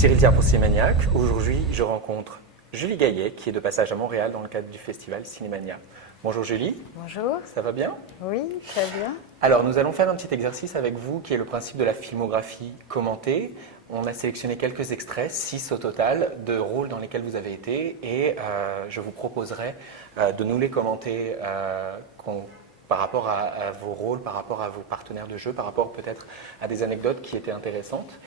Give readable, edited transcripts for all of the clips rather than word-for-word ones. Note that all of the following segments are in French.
Cyril Diard pour Cinémaniac. Aujourd'hui, je rencontre Julie Gaillet, qui est de passage à Montréal dans le cadre du festival Cinémania. Bonjour Julie. Bonjour. Ça va bien? Oui, très bien. Alors, nous allons faire un petit exercice avec vous, qui est le principe de la filmographie commentée. On a sélectionné quelques extraits, 6 au total, de rôles dans lesquels vous avez été, et je vous proposerai de nous les commenter par rapport à vos rôles, par rapport à vos partenaires de jeu, par rapport peut-être à des anecdotes qui étaient intéressantes.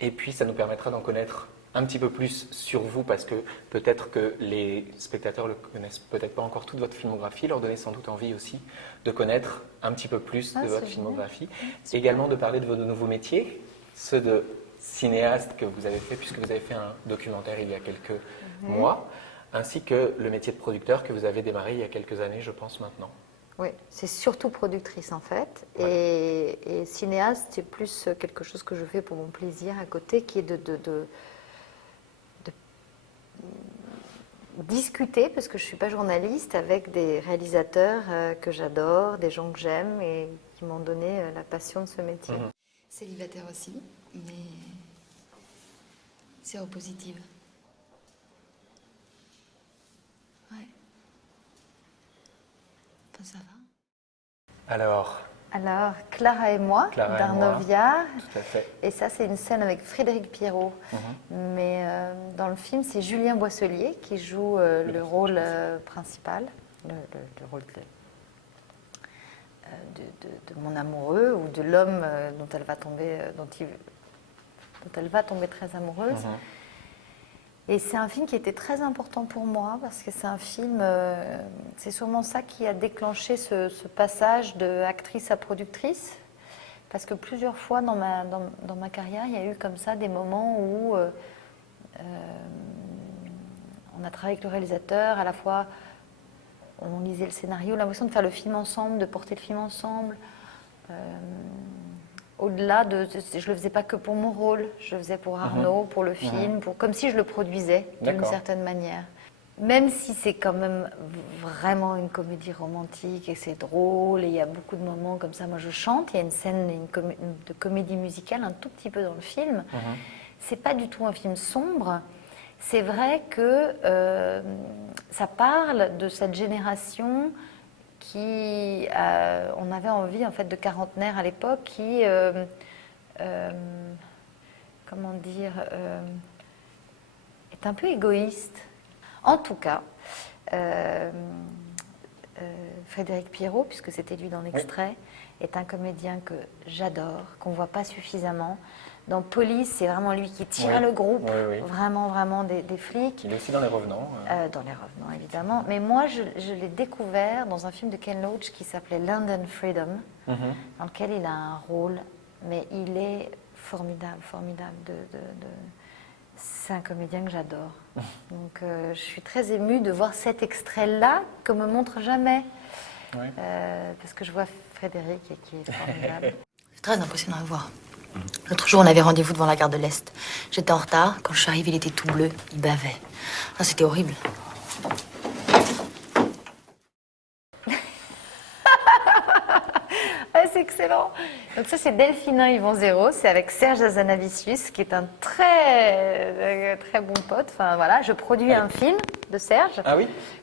Et puis, ça nous permettra d'en connaître un petit peu plus sur vous, parce que peut-être que les spectateurs ne connaissent peut-être pas encore toute votre filmographie, leur donner sans doute envie aussi de connaître un petit peu plus de votre filmographie. Également de parler de vos nouveaux métiers, ceux de cinéaste que vous avez fait, puisque vous avez fait un documentaire il y a quelques mois, ainsi que le métier de producteur que vous avez démarré il y a quelques années, je pense maintenant. Oui, c'est surtout productrice en fait, et cinéaste, c'est plus quelque chose que je fais pour mon plaisir à côté, qui est de discuter, parce que je ne suis pas journaliste, avec des réalisateurs que j'adore, des gens que j'aime et qui m'ont donné la passion de ce métier. Célibataire aussi, mais séropositive. Ouais. Enfin, ça va. Alors, Clara et moi, d'Arnaud Viard. Tout à fait. Et ça, c'est une scène avec Frédéric Pierrot. Mais dans le film, c'est Julien Boisselier qui joue le rôle principal, le rôle de mon amoureux ou de l'homme dont elle va tomber très amoureuse. Et c'est un film qui était très important pour moi parce que c'est un film, c'est sûrement ça qui a déclenché ce passage de actrice à productrice. Parce que plusieurs fois dans ma carrière, il y a eu comme ça des moments où on a travaillé avec le réalisateur, à la fois on lisait le scénario, l'impression de faire le film ensemble, de porter le film ensemble. Au-delà je ne le faisais pas que pour mon rôle, je le faisais pour Arnaud, pour le film, comme si je le produisais d'une certaine manière. Même si c'est quand même vraiment une comédie romantique et c'est drôle et il y a beaucoup de moments comme ça, moi je chante, il y a une scène de comédie musicale un tout petit peu dans le film. C'est pas du tout un film sombre. C'est vrai que ça parle de cette génération qui, on avait envie en fait de quarantenaire à l'époque, qui, comment dire, est un peu égoïste. En tout cas, Frédéric Pierrot, puisque c'était lui dans l'extrait, est un comédien que j'adore, qu'on ne voit pas suffisamment. Dans Police, c'est vraiment lui qui tire le groupe, vraiment des flics. Il est aussi dans Les Revenants. Dans Les Revenants, évidemment. Mais moi, je l'ai découvert dans un film de Ken Loach qui s'appelait London Freedom, dans lequel il a un rôle, mais il est formidable. C'est un comédien que j'adore. Donc, je suis très émue de voir cet extrait-là qu'on me montre jamais. Parce que je vois Frédéric et qui est formidable. C'est très impressionnant à voir. L'autre jour, on avait rendez-vous devant la gare de l'Est. J'étais en retard. Quand je suis arrivée, il était tout bleu. Il bavait. Ah, c'était horrible. C'est excellent. Donc ça, c'est Delphine 1, Yvan 0. C'est avec Serge Azanavicius, qui est un très bon pote. Enfin, voilà, je produis un film de Serge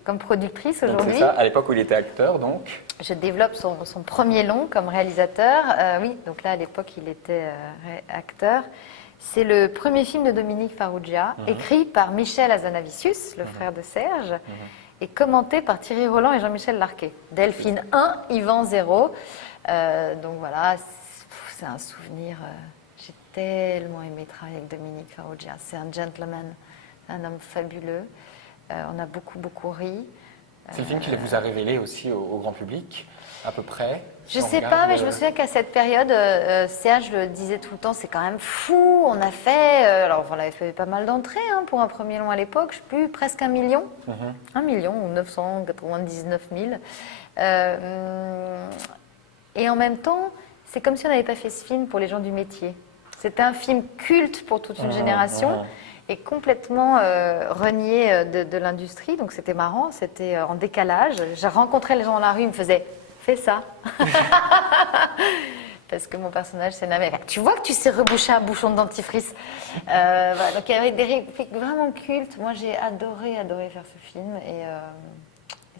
comme productrice aujourd'hui. C'est ça, à l'époque où il était acteur, donc. Je développe son premier long comme réalisateur. Oui, donc là, à l'époque, il était acteur. C'est le premier film de Dominique Farrugia, écrit par Michel Azanavicius, le frère de Serge, et commenté par Thierry Roland et Jean-Michel Larquet. Delphine 1, Yvan 0. Donc voilà, c'est un souvenir. J'ai tellement aimé travailler avec Dominique Farrugia. C'est un gentleman, un homme fabuleux. On a beaucoup ri. C'est le film qui vous a révélé aussi au grand public, à peu près? Je sais pas, mais je me souviens qu'à cette période, Serge le disait tout le temps, c'est quand même fou. On a fait, alors on avait fait pas mal d'entrées pour un premier long à l'époque, je sais plus, presque 1 million. 1 million ou 999 000. Et en même temps, c'est comme si on n'avait pas fait ce film pour les gens du métier. C'était un film culte pour toute une génération et complètement renié de l'industrie. Donc c'était marrant, c'était en décalage. J'ai rencontré les gens dans la rue, ils me faisaient « fais ça ». parce que mon personnage c'est Namek. Tu vois que tu sais reboucher un bouchon de dentifrice. Voilà, donc il y avait des répliques vraiment cultes. Moi j'ai adoré faire ce film et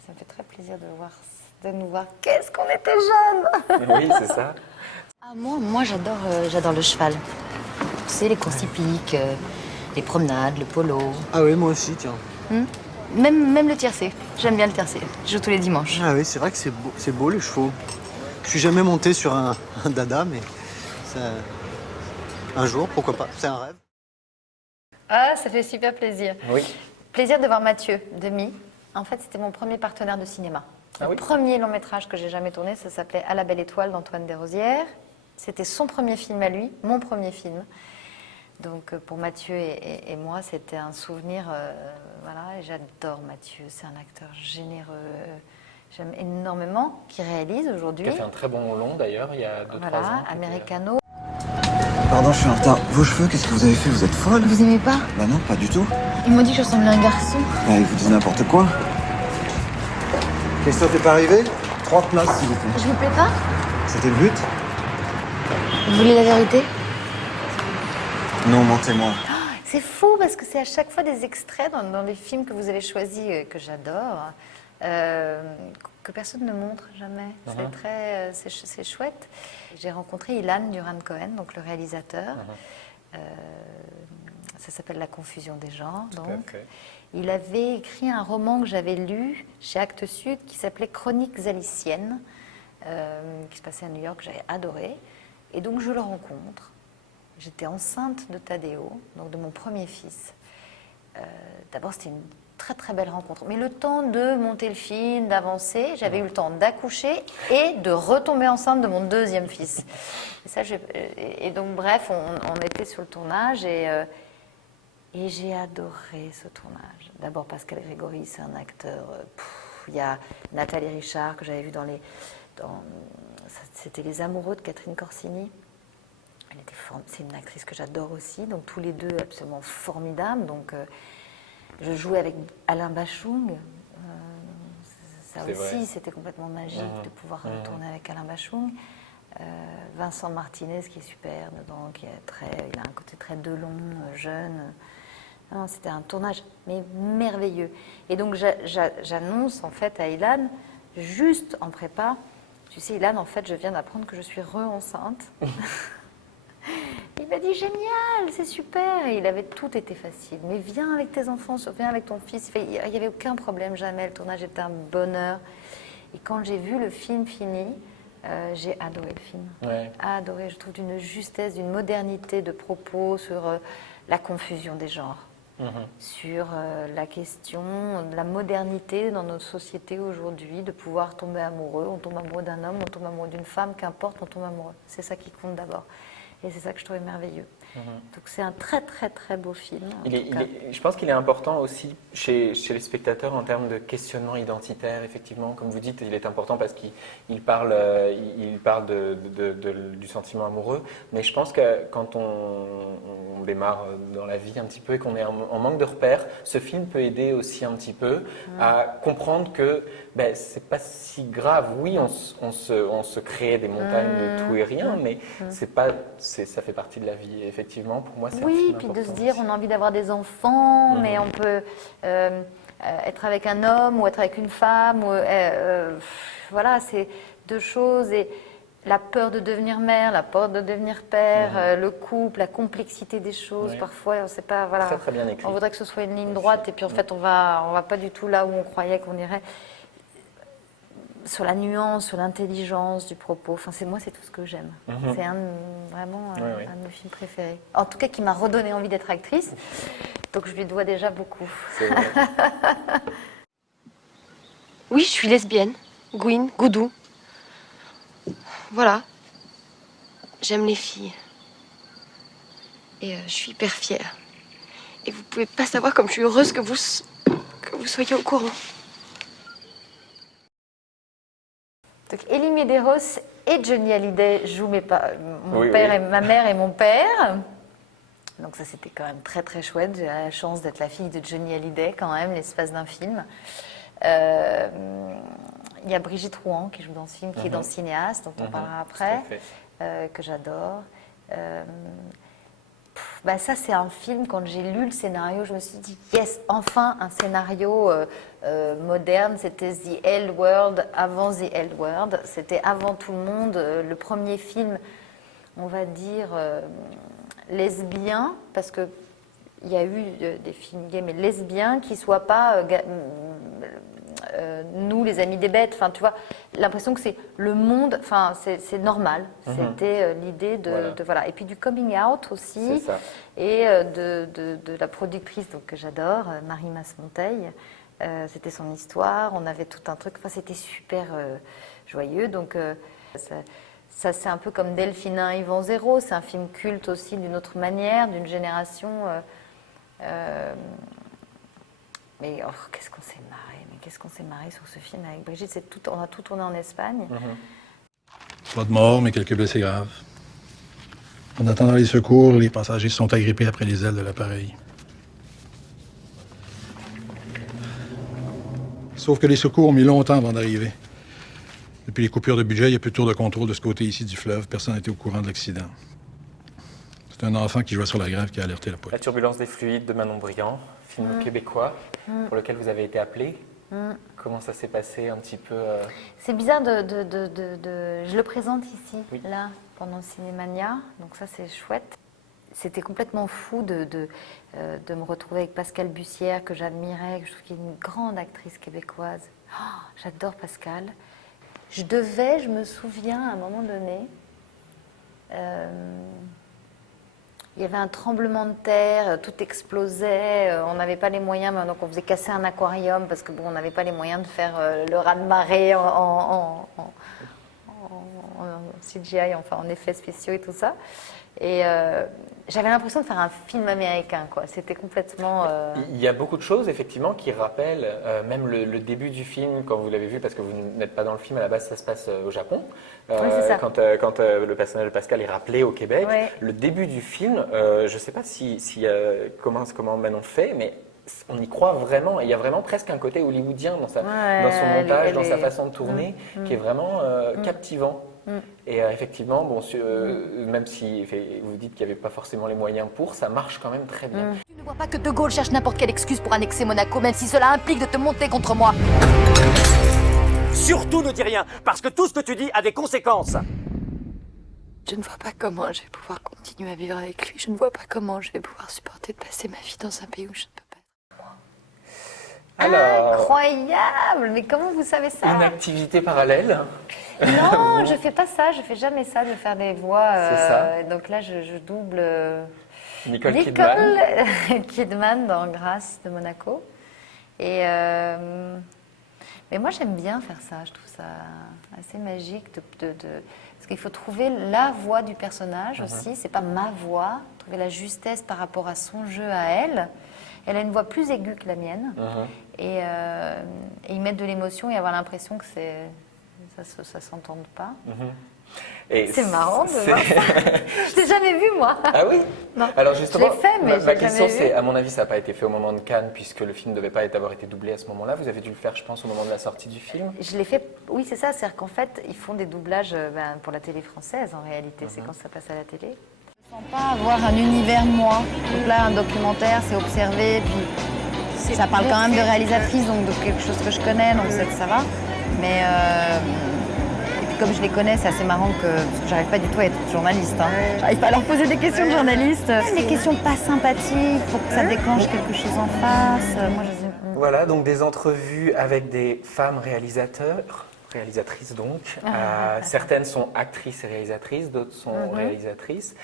ça me fait très plaisir de nous voir. Qu'est-ce qu'on était jeunes. Oui, c'est ça. Ah, moi j'adore le cheval. Tu sais, les courses hippiques, les promenades, le polo. Ah oui, moi aussi, tiens. Même le tiercé. J'aime bien le tiercé. Je joue tous les dimanches. Ah oui, c'est vrai que c'est beau les chevaux. Je suis jamais monté sur un dada, mais un jour, pourquoi pas. C'est un rêve. Ah, ça fait super plaisir. Oui. Plaisir de voir Mathieu Demy. En fait, c'était mon premier partenaire de cinéma. Ah Le oui. premier long métrage que j'ai jamais tourné, ça s'appelait À la belle étoile d'Antoine Desrosières. C'était son premier film à lui, mon premier film. Donc pour Mathieu et moi, c'était un souvenir. Voilà, et j'adore Mathieu. C'est un acteur généreux. J'aime énormément, qui réalise aujourd'hui. Qui a fait un très bon long d'ailleurs, il y a 2-3 ans. Voilà, Americano. Pardon, je suis en retard. Vos cheveux, qu'est-ce que vous avez fait? Vous êtes folle? Vous aimez pas? Bah non, pas du tout. Ils m'ont dit que je ressemblais à un garçon. Bah, ils vous disent n'importe quoi. Christophe est pas arrivé? 3 places, s'il vous plaît. Je vous plais pas? C'était le but? Vous voulez la vérité? Non, mentez-moi. C'est fou parce que c'est à chaque fois des extraits dans les films que vous avez choisis que j'adore, que personne ne montre jamais. C'est très, c'est chouette. J'ai rencontré Ilan Duran-Cohen, donc le réalisateur. Ça s'appelle La confusion des genres. Donc, il avait écrit un roman que j'avais lu chez Actes Sud qui s'appelait Chroniques aliciennes, qui se passait à New York, que j'avais adoré. Et donc je le rencontre. J'étais enceinte de Tadeo, donc de mon premier fils. D'abord, c'était une très très belle rencontre. Mais le temps de monter le film, d'avancer, j'avais eu le temps d'accoucher et de retomber enceinte de mon deuxième fils. Et donc bref, on était sur le tournage et j'ai adoré ce tournage. D'abord Pascal Grégory, c'est un acteur. Il y a Nathalie Richard que j'avais vu c'était Les Amoureux de Catherine Corsini. C'est une actrice que j'adore aussi, donc tous les deux absolument formidables. Donc je jouais avec Alain Bachung. Ça aussi, c'était complètement magique de pouvoir tourner avec Alain Bachung. Vincent Martinez qui est super dedans, il a un côté très Delon, jeune. Non, c'était un tournage mais merveilleux. Et donc j'annonce en fait à Ilan, juste en prépa, tu sais Ilan, en fait je viens d'apprendre que je suis re-enceinte. Il m'a dit génial, c'est super. Et il avait tout été facile. Mais viens avec tes enfants, viens avec ton fils. Il n'y avait aucun problème, jamais. Le tournage était un bonheur. Et quand j'ai vu le film fini, j'ai adoré le film. Ouais. Adoré. Je trouve d'une justesse, d'une modernité de propos sur la confusion des genres. Sur la question de la modernité dans notre société aujourd'hui, de pouvoir tomber amoureux. On tombe amoureux d'un homme, on tombe amoureux d'une femme, qu'importe, on tombe amoureux. C'est ça qui compte d'abord. Et c'est ça que je trouvais merveilleux. Donc c'est un très très très beau film. Je pense qu'il est important aussi chez les spectateurs en termes de questionnement identitaire, effectivement. Comme vous dites, il est important parce qu'il parle du sentiment amoureux. Mais je pense que quand on démarre dans la vie un petit peu et qu'on est en manque de repères, ce film peut aider aussi un petit peu à comprendre que c'est pas si grave. Oui, on se crée des montagnes de tout et rien, mais ça fait partie de la vie. Effectivement, pour moi, c'est un film puis de se important dire, aussi. on a envie d'avoir des enfants, mais on peut être avec un homme ou être avec une femme. Voilà, c'est deux choses. Et la peur de devenir mère, la peur de devenir père, le couple, la complexité des choses. Parfois, on ne sait pas. Voilà, très, très bien écrit. On voudrait que ce soit une ligne droite, et puis en fait, on va pas du tout là où on croyait qu'on irait. Sur la nuance, sur l'intelligence du propos. Enfin, c'est tout ce que j'aime. C'est vraiment un de mes films préférés. En tout cas, qui m'a redonné envie d'être actrice. Donc, je lui dois déjà beaucoup. C'est vrai. Oui, je suis lesbienne. Gwyn, Goudou. Voilà. J'aime les filles. Et je suis hyper fière. Et vous pouvez pas savoir comme je suis heureuse que vous soyez au courant. Donc, Elie Medeiros et Johnny Hallyday jouent ma mère et mon père. Donc ça, c'était quand même très très chouette. J'ai la chance d'être la fille de Johnny Hallyday quand même, l'espace d'un film. Il y a Brigitte Rouen qui joue dans ce film, qui est dans Cinéaste, dont on parlera après. que j'adore. Bah ça, c'est un film, quand j'ai lu le scénario, je me suis dit, yes, enfin un scénario moderne. C'était The L Word avant The L Word. C'était avant tout le monde. Le premier film, on va dire, lesbien, parce que il y a eu des films gays, mais lesbiens qui ne soient pas nous, les amis des bêtes. Enfin, tu vois, l'impression que c'est le monde, enfin, c'est normal. C'était l'idée de voilà. Et puis du coming out aussi. Et de la productrice donc, que j'adore, Marie Masmonteil. C'était son histoire. On avait tout un truc. Enfin, c'était super joyeux. Donc, ça, c'est un peu comme Delphinin Yvan Zéro. C'est un film culte aussi d'une autre manière, d'une génération. Mais oh, qu'est-ce qu'on s'est marré, sur ce film avec Brigitte. On a tout tourné en Espagne. Pas de mort, mais quelques blessés graves. En attendant les secours, les passagers sont agrippés après les ailes de l'appareil. Sauf que les secours ont mis longtemps avant d'arriver. Depuis les coupures de budget, il n'y a plus de tour de contrôle de ce côté ici du fleuve. Personne n'était au courant de l'accident. C'est un enfant qui jouait sur la grève qui a alerté la police. La turbulence des fluides de Manon Brigand, film québécois, pour lequel vous avez été appelé. Comment ça s'est passé un petit peu C'est bizarre Je le présente ici, là, pendant le Cinémania, donc ça c'est chouette. C'était complètement fou de me retrouver avec Pascale Bussière, que j'admirais, que je trouve qu'il est une grande actrice québécoise. Oh, j'adore Pascale. Je me souviens, à un moment donné, il y avait un tremblement de terre, tout explosait, on n'avait pas les moyens, donc on faisait casser un aquarium parce que bon, on n'avait pas les moyens de faire le raz-de-marée en CGI, enfin en effets spéciaux et tout ça. Et j'avais l'impression de faire un film américain, quoi. C'était complètement... Il y a beaucoup de choses, effectivement, qui rappellent même le début du film, quand vous l'avez vu, parce que vous n'êtes pas dans le film, à la base, ça se passe au Japon. Oui, c'est ça. Quand le personnage de Pascal est rappelé au Québec, le début du film, je ne sais pas comment Manon fait, mais on y croit vraiment. Il y a vraiment presque un côté hollywoodien dans son montage, dans sa façon de tourner, qui est vraiment captivant. Et effectivement, bon, même si vous dites qu'il n'y avait pas forcément les moyens pour, ça marche quand même très bien. Tu ne vois pas que De Gaulle cherche n'importe quelle excuse pour annexer Monaco, même si cela implique de te monter contre moi. Surtout ne dis rien, parce que tout ce que tu dis a des conséquences. Je ne vois pas comment je vais pouvoir continuer à vivre avec lui. Je ne vois pas comment je vais pouvoir supporter de passer ma vie dans un pays où je ne peux pas être moi. Alors, incroyable! Mais comment vous savez ça? Une activité parallèle? Non, je fais pas ça, je fais jamais ça, de faire des voix. C'est ça. Donc là, je double Nicole Kidman dans Grâce de Monaco. Et mais moi, j'aime bien faire ça. Je trouve ça assez magique parce qu'il faut trouver la voix du personnage aussi. C'est pas ma voix. Trouver la justesse par rapport à son jeu à elle. Elle a une voix plus aiguë que la mienne. Et y mettre de l'émotion et avoir l'impression que ça s'entende pas. C'est marrant de voir ça. Je t'ai jamais vu, moi. Ah oui? Non. Alors justement, je l'ai fait, mais ma question c'est, à mon avis, ça n'a pas été fait au moment de Cannes, puisque le film ne devait pas avoir été doublé à ce moment-là. Vous avez dû le faire, je pense, au moment de la sortie du film. Je l'ai fait, oui, c'est ça. C'est-à-dire qu'en fait, ils font des doublages pour la télé française, en réalité. C'est quand ça passe à la télé. Je ne sens pas avoir un univers, moi. Donc là, un documentaire, c'est observé, puis ça parle quand même de réalisatrice, donc de quelque chose que je connais, donc ça va. Mais comme je les connais, c'est assez marrant parce que j'arrive pas du tout à être journaliste. J'arrive pas à leur poser des questions de journaliste. Des questions pas sympathiques pour que ça déclenche quelque chose en face. Voilà, donc des entrevues avec des femmes réalisatrices donc. Certaines sont actrices et réalisatrices, d'autres sont réalisatrices.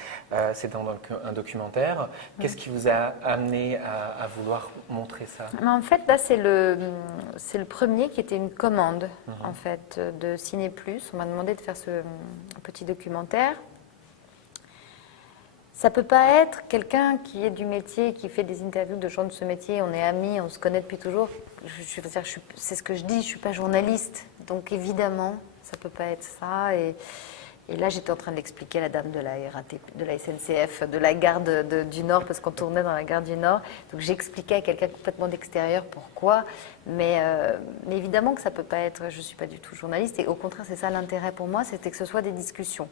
C'est dans un documentaire. Qu'est-ce qui vous a amené à vouloir montrer ça? En fait, là, c'est le premier qui était une commande en fait, de Ciné Plus. On m'a demandé de faire ce petit documentaire. Ça peut pas être quelqu'un qui est du métier, qui fait des interviews de gens de ce métier. On est amis, on se connaît depuis toujours. C'est ce que je dis, je suis pas journaliste. Donc évidemment, ça peut pas être ça. Et Et là, j'étais en train de l'expliquer à la dame de la RATP, de la SNCF, de la gare du Nord, parce qu'on tournait dans la gare du Nord. Donc j'expliquais à quelqu'un complètement d'extérieur pourquoi. Mais évidemment que ça ne peut pas être... Je ne suis pas du tout journaliste. Et au contraire, c'est ça l'intérêt pour moi, c'était que ce soit des discussions.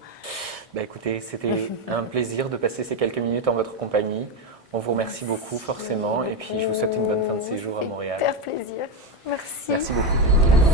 Bah écoutez, c'était un plaisir de passer ces quelques minutes en votre compagnie. On vous remercie beaucoup, forcément. Et puis je vous souhaite une bonne fin de séjour à Montréal. Super plaisir. Merci. Merci beaucoup.